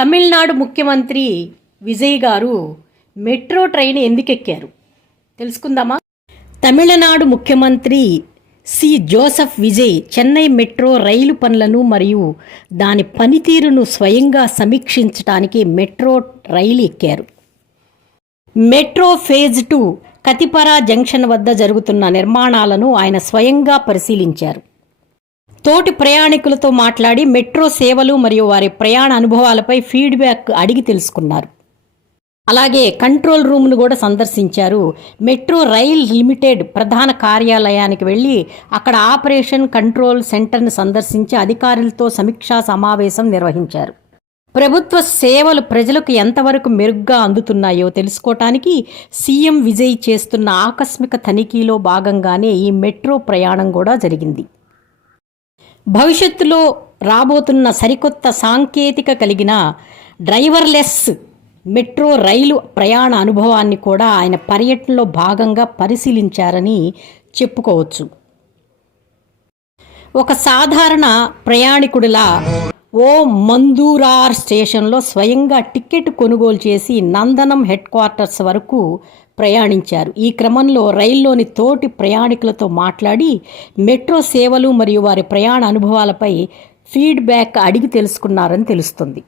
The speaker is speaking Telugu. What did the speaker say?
తమిళనాడు ముఖ్యమంత్రి విజయ్ గారు మెట్రో ట్రైన్ ఎందుకు ఎక్కారు తెలుసుకుందామా? తమిళనాడు ముఖ్యమంత్రి జోసెఫ్ విజయ్ చెన్నై మెట్రో రైలు పనులను మరియు దాని పనితీరును స్వయంగా సమీక్షించడానికి మెట్రో రైలు ఎక్కారు. మెట్రో ఫేజ్ 2 కతిపరా జంక్షన్ వద్ద జరుగుతున్న నిర్మాణాలను ఆయన స్వయంగా పరిశీలించారు. తోటి ప్రయాణికులతో మాట్లాడి మెట్రో సేవలు మరియు వారి ప్రయాణ అనుభవాలపై ఫీడ్బ్యాక్ అడిగి తెలుసుకున్నారు. అలాగే కంట్రోల్ రూమ్ను కూడా సందర్శించారు. మెట్రో రైల్ లిమిటెడ్ ప్రధాన కార్యాలయానికి వెళ్ళి అక్కడ ఆపరేషన్ కంట్రోల్ సెంటర్ను సందర్శించి అధికారులతో సమీక్షా సమావేశం నిర్వహించారు. ప్రభుత్వ సేవలు ప్రజలకు ఎంతవరకు మెరుగ్గా అందుతున్నాయో తెలుసుకోవటానికి సీఎం విజయ్ చేస్తున్న ఆకస్మిక తనిఖీలో భాగంగానే ఈ మెట్రో ప్రయాణం కూడా జరిగింది. భవిష్యత్తులో రాబోతున్న సరికొత్త సాంకేతిక కలిగిన డ్రైవర్లెస్ మెట్రో రైలు ప్రయాణ అనుభవాన్ని కూడా ఆయన పర్యటనలో భాగంగా పరిశీలించారని చెప్పుకోవచ్చు. ఒక సాధారణ ప్రయాణికుడిలా ఓ మందూరార్ స్టేషన్లో స్వయంగా టికెట్ కొనుగోలు చేసి నందనం హెడ్ క్వార్టర్స్ వరకు ప్రయాణించారు. ఈ క్రమంలో రైల్లోని తోటి ప్రయాణికులతో మాట్లాడి మెట్రో సేవలు మరియు వారి ప్రయాణ అనుభవాలపై ఫీడ్బ్యాక్ అడిగి తెలుసుకున్నారని తెలుస్తుంది.